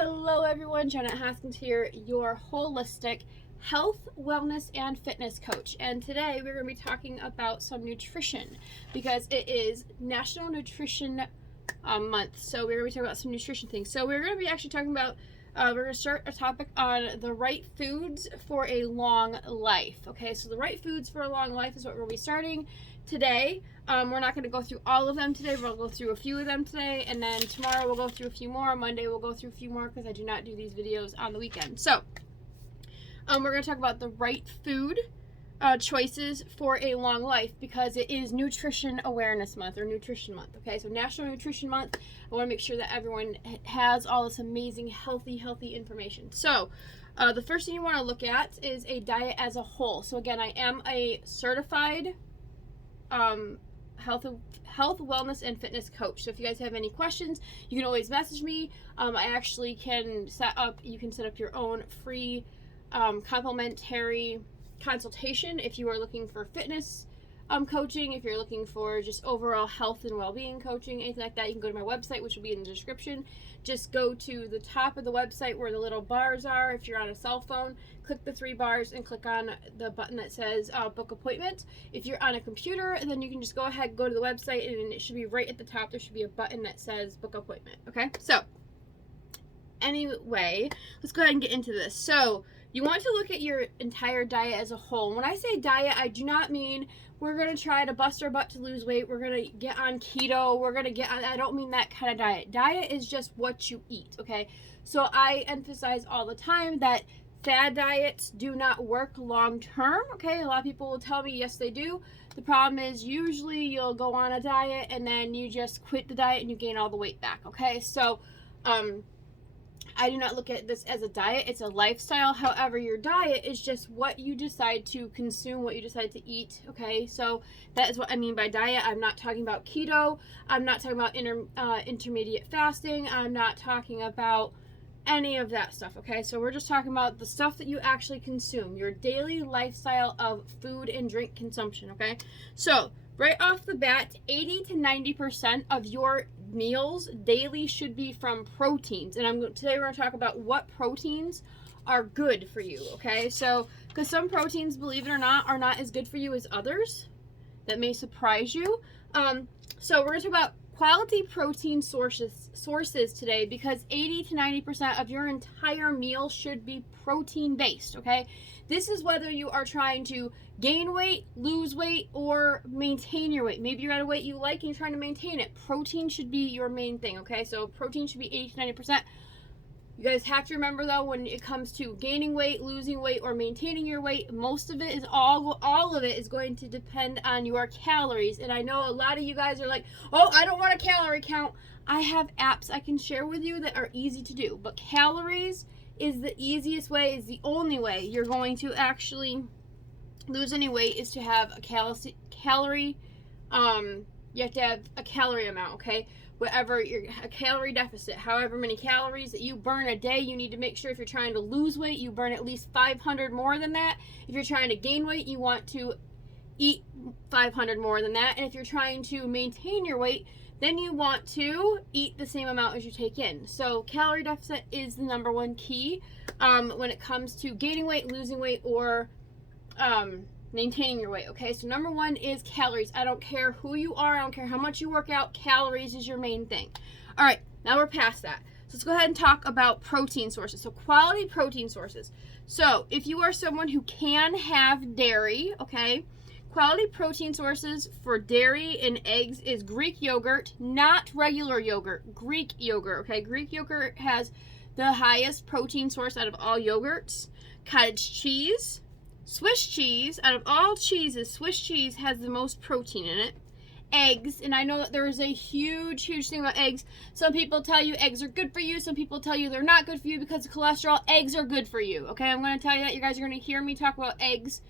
Hello everyone, Janet Haskins here, your holistic health, wellness, and fitness coach. And today we're going to be talking about some nutrition because it is National Nutrition Month. So we're going to be talking about some nutrition things. So we're going to be actually talking about, we're going to start a topic on the right foods for a long life. Okay, so the right foods for a long life is what we're going to be starting today. We're not going to go through all of them today. We'll go through a few of them today, and then tomorrow we'll go through a few more. Monday we'll go through a few more because I do not do these videos on the weekend. So we're going to talk about the right food choices for a long life because it is Nutrition Awareness Month or Nutrition Month. Okay, so National Nutrition Month. I want to make sure that everyone has all this amazing healthy information. So the first thing you want to look at is a diet as a whole. So again, I am a certified health, wellness, and fitness coach. So if you guys have any questions, you can always message me. I actually can you can set up your own free complimentary consultation if you are looking for fitness coaching, if you're looking for just overall health and well-being coaching, anything like that. You can go to my website, which will be in the description. Just go to the top of the website where the little bars are. If you're on a cell phone, click the 3 bars and click on the button that says book appointment. If you're on a computer, then you can just go ahead, go to the website, and it should be right at the top. There should be a button that says book appointment. Okay, so anyway, let's go ahead and get into this. So you want to look at your entire diet as a whole. When I say diet, I do not mean we're going to try to bust our butt to lose weight. We're going to get on keto. We're going to get on, I don't mean that kind of diet. Diet is just what you eat, okay? So I emphasize all the time that fad diets do not work long term, okay? A lot of people will tell me, yes, they do. The problem is usually you'll go on a diet and then you just quit the diet and you gain all the weight back, okay? So, I do not look at this as a diet. It's a lifestyle. However, your diet is just what you decide to consume, what you decide to eat, okay? So that is what I mean by diet. I'm not talking about keto. I'm not talking about intermediate fasting. I'm not talking about any of that stuff, okay? So we're just talking about the stuff that you actually consume, your daily lifestyle of food and drink consumption, okay? So right off the bat, 80 to 90% of your meals daily should be from proteins. And today we're going to talk about what proteins are good for you, okay? So, because some proteins, believe it or not, are not as good for you as others. That may surprise you. So we're going to talk about quality protein sources today because 80 to 90% of your entire meal should be protein based, okay? This is whether you are trying to gain weight, lose weight, or maintain your weight. Maybe you're at a weight you like and you're trying to maintain it. Protein should be your main thing, okay? So protein should be 80 to 90%. You guys have to remember though, when it comes to gaining weight, losing weight, or maintaining your weight, most of it is all of it is going to depend on your calories. And I know a lot of you guys are like, oh, I don't want a calorie count. I have apps I can share with you that are easy to do, but calories is the easiest way, is the only way you're going to actually lose any weight, is to have a calorie, you have to have a calorie amount, okay? Whatever a calorie deficit, however many calories that you burn a day, you need to make sure if you're trying to lose weight, you burn at least 500 more than that. If you're trying to gain weight, you want to eat 500 more than that. And if you're trying to maintain your weight, then you want to eat the same amount as you take in. So calorie deficit is the number one key when it comes to gaining weight, losing weight, or maintaining your weight, okay? So number one is calories. I don't care who you are. I don't care how much you work out. Calories is your main thing. All right, now we're past that. So let's go ahead and talk about protein sources. So quality protein sources. So if you are someone who can have dairy, okay, quality protein sources for dairy and eggs is Greek yogurt, not regular yogurt, Greek yogurt, okay? Greek yogurt has the highest protein source out of all yogurts. Cottage cheese, Swiss cheese, out of all cheeses, Swiss cheese has the most protein in it. Eggs, and I know that there is a huge thing about eggs. Some people tell you eggs are good for you. Some people tell you they're not good for you because of cholesterol. Eggs are good for you, okay? I'm going to tell you that. You guys are going to hear me talk about eggs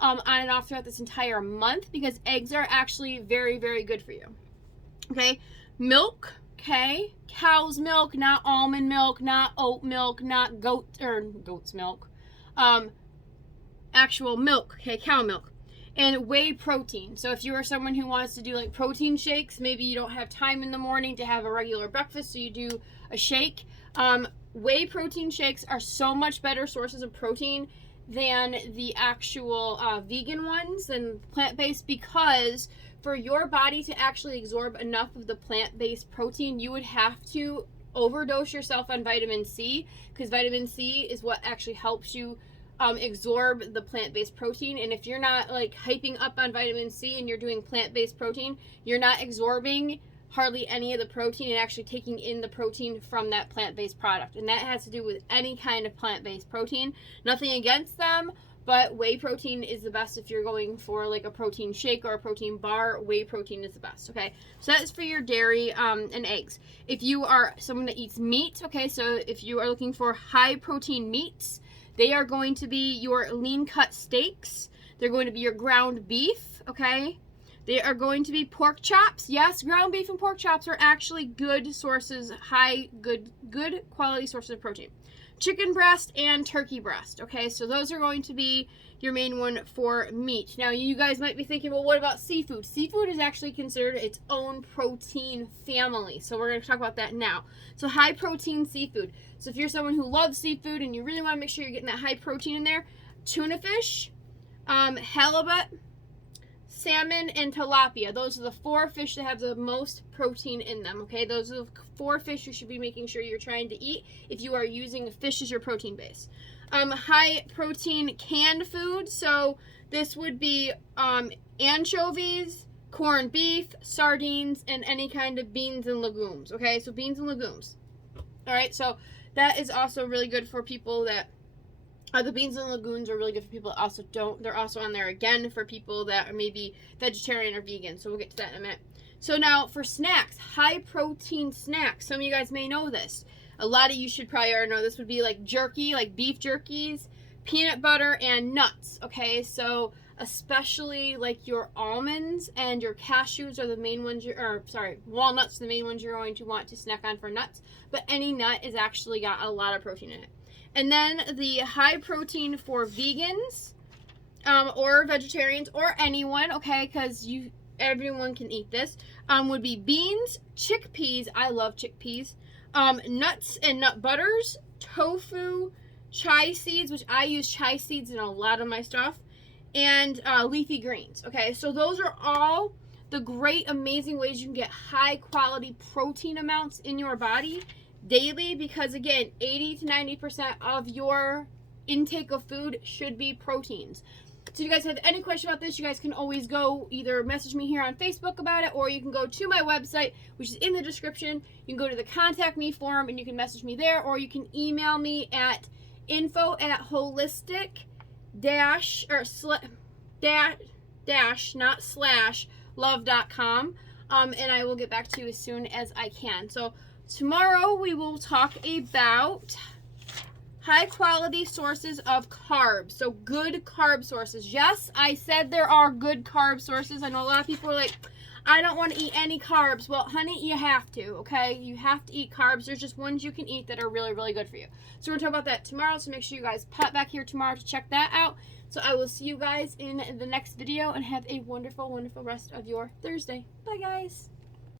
on and off throughout this entire month because eggs are actually very good for you, okay? Milk, okay? Cow's milk, not almond milk, not oat milk, not goat's milk. Actual milk, okay, cow milk. And whey protein. So if you are someone who wants to do like protein shakes, maybe you don't have time in the morning to have a regular breakfast, so you do a shake. whey protein shakes are so much better sources of protein than the actual vegan ones, than plant-based, because for your body to actually absorb enough of the plant-based protein, you would have to overdose yourself on vitamin C, because vitamin C is what actually helps you absorb the plant-based protein. And if you're not like hyping up on vitamin C and you're doing plant-based protein, you're not absorbing hardly any of the protein and actually taking in the protein from that plant-based product. And that has to do with any kind of plant-based protein. Nothing against them, but whey protein is the best if you're going for like a protein shake or a protein bar. Whey protein is the best, okay? So that is for your dairy and eggs. If you are someone that eats meat, okay, so if you are looking for high protein meats, they are going to be your lean cut steaks. They're going to be your ground beef, okay? They are going to be pork chops. Yes, ground beef and pork chops are actually good sources, good quality sources of protein. Chicken breast and turkey breast, okay? So those are going to be your main one for meat. Now, you guys might be thinking, well, what about seafood? Seafood is actually considered its own protein family. So we're going to talk about that now. So high protein seafood. So if you're someone who loves seafood and you really want to make sure you're getting that high protein in there, tuna fish, halibut, salmon, and tilapia. Those are the 4 fish that have the most protein in them, okay? Those are the 4 fish you should be making sure you're trying to eat if you are using fish as your protein base. High protein canned food. So this would be anchovies, corned beef, sardines, and any kind of beans and legumes, okay? So beans and legumes. All right, so that is also really good for people that the beans and legumes are really good for people that also don't. They're also on there again for people that are maybe vegetarian or vegan. So we'll get to that in a minute. So now for snacks, high protein snacks. Some of you guys may know this. A lot of you should probably already know this would be like jerky, like beef jerkies, peanut butter, and nuts. Okay, so especially like your almonds and your cashews are the main ones walnuts are the main ones you're going to want to snack on for nuts. But any nut is actually got a lot of protein in it. And then the high protein for vegans or vegetarians or anyone, okay, because everyone can eat this, would be beans, chickpeas. I love chickpeas. Nuts and nut butters, tofu, chia seeds, which I use chia seeds in a lot of my stuff, and leafy greens. Okay, so those are all the great, amazing ways you can get high quality protein amounts in your body daily, because again, 80 to 90% of your intake of food should be proteins. So if you guys have any question about this, you guys can always go either message me here on Facebook about it, or you can go to my website, which is in the description. You can go to the contact me form and you can message me there, or you can email me at info@holistic-love.com, and I will get back to you as soon as I can. So tomorrow we will talk about high quality sources of carbs. So good carb sources. Yes, I said there are good carb sources. I know a lot of people are like, I don't want to eat any carbs. Well, honey, you have to, okay? You have to eat carbs. There's just ones you can eat that are really, really good for you. So we're going to talk about that tomorrow. So make sure you guys pop back here tomorrow to check that out. So I will see you guys in the next video, and have a wonderful, wonderful rest of your Thursday. Bye, guys.